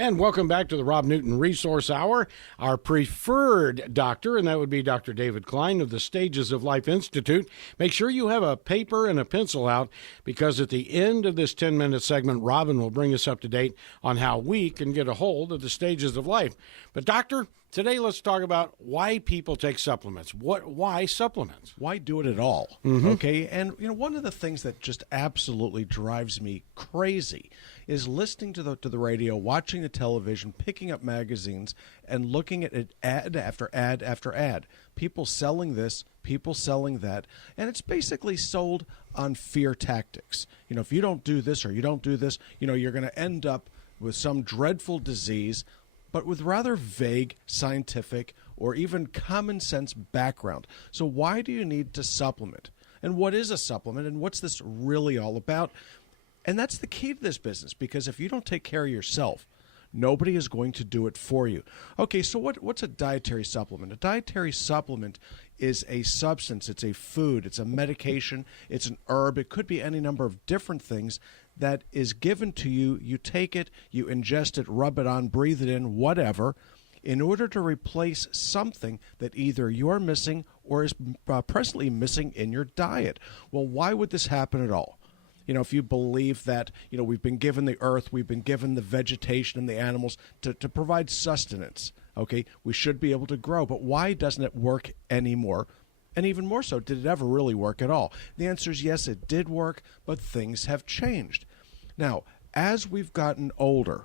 And welcome back to the Rob Newton Resource Hour. Our preferred doctor, and that would be Dr. David Klein of the Stages of Life Institute. Make sure you have a paper and a pencil out, because at the end of this 10-minute segment, Robin will bring us up to date on how we can get a hold of the stages of life. But doctor, today let's talk about why people take supplements. Why supplements? Why do it at all? Okay, and one of the things that just absolutely drives me crazy is listening to the radio, watching the television, picking up magazines, and looking at it ad after ad after ad. People selling this, people selling that, and it's basically sold on fear tactics. If you don't do this or you don't do this, you're going to end up with some dreadful disease, but with rather vague scientific or even common sense background. So why do you need to supplement? And what is a supplement? And what's this really all about? And that's the key to this business, because if you don't take care of yourself, nobody is going to do it for you. Okay, so what's a dietary supplement? A dietary supplement is a substance, it's a food, it's a medication, it's an herb, it could be any number of different things that is given to you. You take it, you ingest it, rub it on, breathe it in, whatever, in order to replace something that either you're missing or is presently missing in your diet. Well, why would this happen at all? If you believe that, we've been given the earth, we've been given the vegetation and the animals to provide sustenance, okay, we should be able to grow. But why doesn't it work anymore? And even more so, did it ever really work at all? The answer is yes, it did work, but things have changed. Now, as we've gotten older,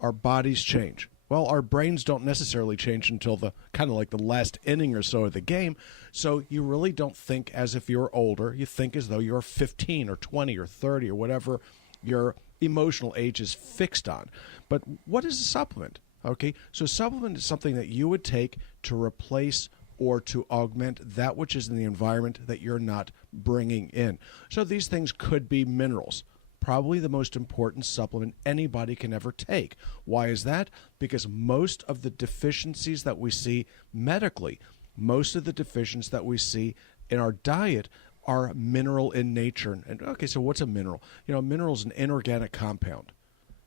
our bodies change. Well, our brains don't necessarily change until the kind of like the last inning or so of the game. So you really don't think as if you're older. You think as though you're 15 or 20 or 30 or whatever your emotional age is fixed on. But what is a supplement? Okay, so a supplement is something that you would take to replace or to augment that which is in the environment that you're not bringing in. So these things could be minerals. Probably the most important supplement anybody can ever take. Why is that? Because most of the deficiencies that we see medically, most of the deficiencies that we see in our diet are mineral in nature. And okay, so what's a mineral? A mineral is an inorganic compound,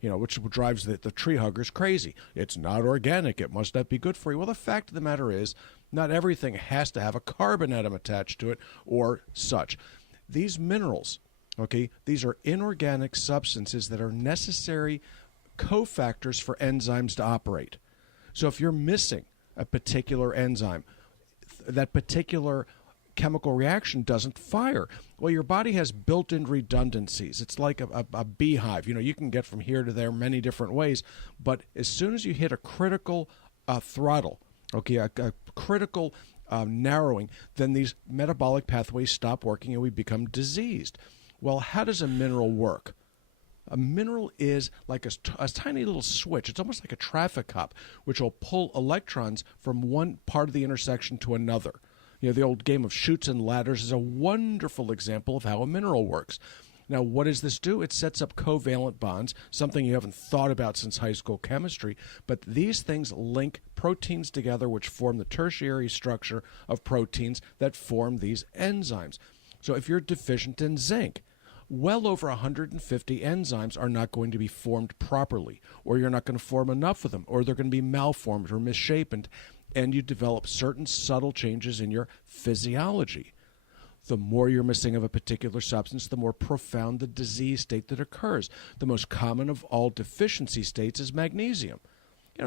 which drives the tree huggers crazy. It's not organic. It must not be good for you. Well, the fact of the matter is, not everything has to have a carbon atom attached to it or such. These minerals, okay, these are inorganic substances that are necessary cofactors for enzymes to operate. So if you're missing a particular enzyme, that particular chemical reaction doesn't fire. Well, your body has built-in redundancies. It's like a beehive. You can get from here to there many different ways, but as soon as you hit a critical throttle, okay, a critical narrowing, then these metabolic pathways stop working and we become diseased. Well, how does a mineral work? A mineral is like a tiny little switch. It's almost like a traffic cop, which will pull electrons from one part of the intersection to another. The old game of chutes and ladders is a wonderful example of how a mineral works. Now, what does this do? It sets up covalent bonds, something you haven't thought about since high school chemistry, but these things link proteins together, which form the tertiary structure of proteins that form these enzymes. So if you're deficient in zinc, well over 150 enzymes are not going to be formed properly, or you're not going to form enough of them, or they're going to be malformed or misshapen, and you develop certain subtle changes in your physiology. The more you're missing of a particular substance, the more profound the disease state that occurs. The most common of all deficiency states is magnesium.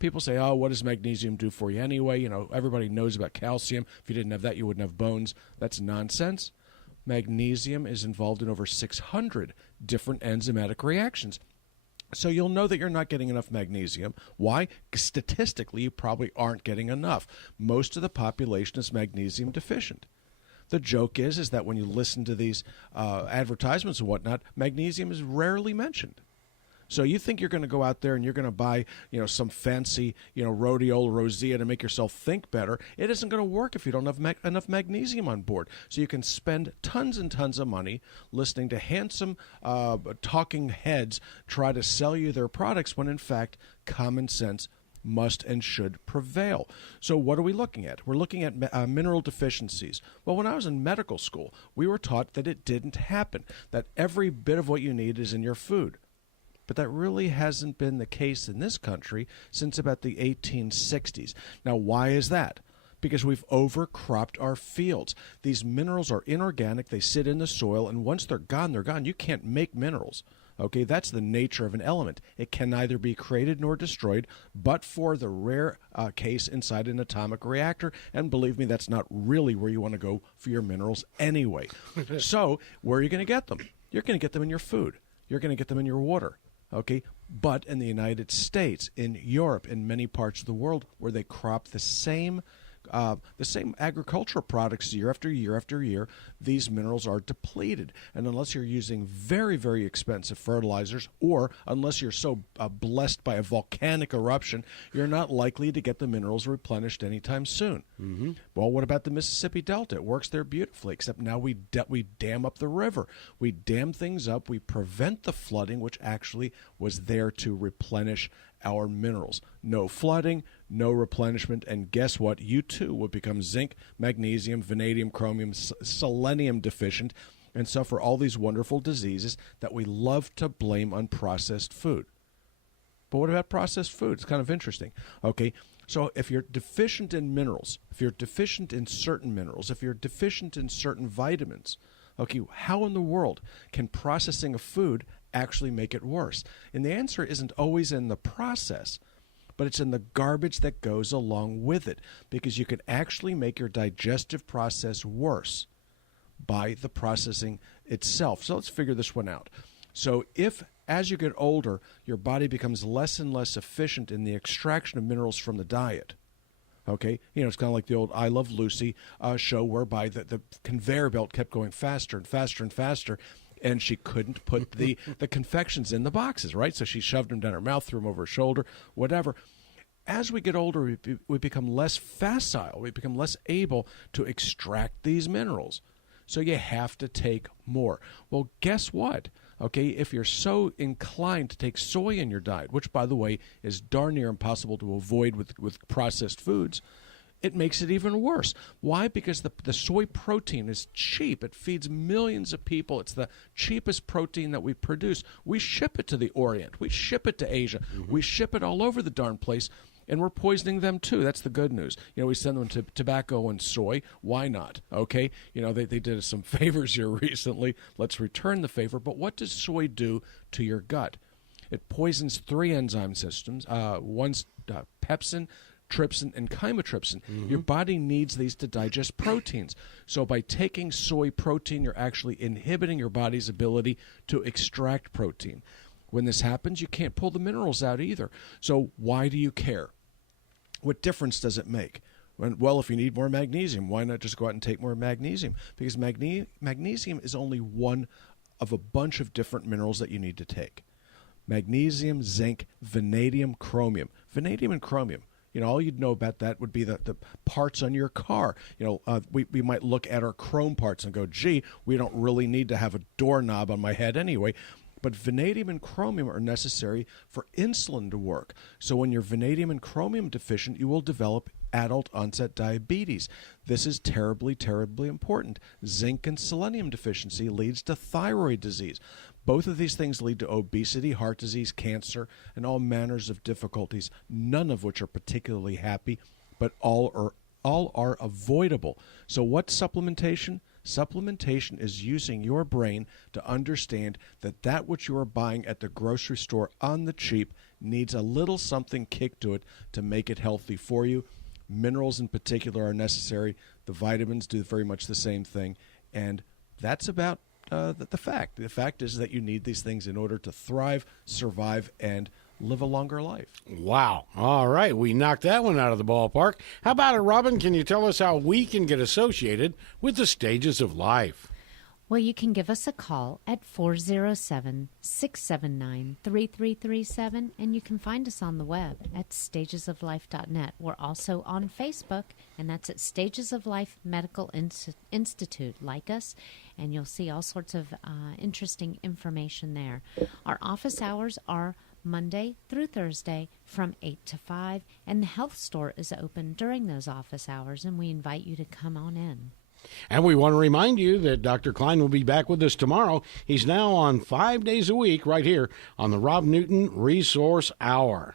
People say, oh, what does magnesium do for you anyway? Everybody knows about calcium. If you didn't have that, you wouldn't have bones. That's nonsense. Magnesium is involved in over 600 different enzymatic reactions. So you'll know that you're not getting enough magnesium. Why? Statistically, you probably aren't getting enough. Most of the population is magnesium deficient. The joke is that when you listen to these advertisements and whatnot, magnesium is rarely mentioned. So you think you're going to go out there and you're going to buy, some fancy, rhodiola rosea to make yourself think better. It isn't going to work if you don't have enough magnesium on board. So you can spend tons and tons of money listening to handsome talking heads try to sell you their products when, in fact, common sense must and should prevail. So what are we looking at? We're looking at mineral deficiencies. Well, when I was in medical school, we were taught that it didn't happen, that every bit of what you need is in your food. But that really hasn't been the case in this country since about the 1860s. Now, why is that? Because we've overcropped our fields. These minerals are inorganic. They sit in the soil, and once they're gone, they're gone. You can't make minerals. Okay, that's the nature of an element. It can neither be created nor destroyed, but for the rare case inside an atomic reactor. And believe me, that's not really where you want to go for your minerals anyway. So where are you going to get them? You're going to get them in your food. You're going to get them in your water. Okay, but in the United States, in Europe, in many parts of the world where they crop the same agricultural products year after year after year, these minerals are depleted. And unless you're using very, very expensive fertilizers, or unless you're so blessed by a volcanic eruption, you're not likely to get the minerals replenished anytime soon. Mm-hmm. Well, what about the Mississippi Delta? It works there beautifully, except now we dam up the river. We dam things up. We prevent the flooding, which actually was there to replenish our minerals. No flooding, no replenishment, and guess what? You too will become zinc, magnesium, vanadium, chromium, selenium deficient and suffer all these wonderful diseases that we love to blame on processed food. But what about processed food? It's kind of interesting. Okay, so if you're deficient in minerals, if you're deficient in certain minerals, if you're deficient in certain vitamins, okay, how in the world can processing a food actually make it worse? And the answer isn't always in the process, but it's in the garbage that goes along with it, because you can actually make your digestive process worse by the processing itself. So let's figure this one out. So if, as you get older, your body becomes less and less efficient in the extraction of minerals from the diet, okay, it's kind of like the old I Love Lucy show, whereby the conveyor belt kept going faster and faster and faster, and she couldn't put the confections in the boxes, right? So she shoved them down her mouth, threw them over her shoulder, whatever. As we get older, we become less facile. We become less able to extract these minerals. So you have to take more. Well, guess what? Okay, if you're so inclined to take soy in your diet, which, by the way, is darn near impossible to avoid with processed foods, it makes it even worse. Why? Because the soy protein is cheap. It feeds millions of people. It's the cheapest protein that we produce. We ship it to the Orient. We ship it to Asia. Mm-hmm. We ship it all over the darn place, and we're poisoning them too. That's the good news. We send them to tobacco and soy. Why not? Okay? They did us some favors here recently. Let's return the favor. But what does soy do to your gut? It poisons 3 enzyme systems. One's pepsin, trypsin, and chymotrypsin. Mm-hmm. Your body needs these to digest proteins. So by taking soy protein, you're actually inhibiting your body's ability to extract protein. When this happens, you can't pull the minerals out either. So why do you care? What difference does it make? Well, if you need more magnesium, why not just go out and take more magnesium? Because magnesium is only one of a bunch of different minerals that you need to take. Magnesium, zinc, vanadium, chromium. Vanadium and chromium. All you'd know about that would be the parts on your car. We might look at our chrome parts and go, gee, we don't really need to have a doorknob on my head anyway. But vanadium and chromium are necessary for insulin to work. So when you're vanadium and chromium deficient, you will develop adult onset diabetes. This is terribly, terribly important. Zinc and selenium deficiency leads to thyroid disease. Both of these things lead to obesity, heart disease, cancer, and all manners of difficulties, none of which are particularly happy, but all are avoidable. So what's supplementation? Supplementation is using your brain to understand that which you are buying at the grocery store on the cheap needs a little something kicked to it to make it healthy for you. Minerals in particular are necessary. The vitamins do very much the same thing. And that's about the fact. The fact is that you need these things in order to thrive, survive, and live a longer life. Wow. All right. We knocked that one out of the ballpark. How about it, Robin? Can you tell us how we can get associated with the stages of life? Well, you can give us a call at 407-679-3337, and you can find us on the web at stagesoflife.net. We're also on Facebook, and that's at Stages of Life Medical Institute. Like us, and you'll see all sorts of interesting information there. Our office hours are Monday through Thursday from 8 to 5, and the health store is open during those office hours, and we invite you to come on in. And we want to remind you that Dr. Klein will be back with us tomorrow. He's now on 5 days a week right here on the Rob Newton Resource Hour.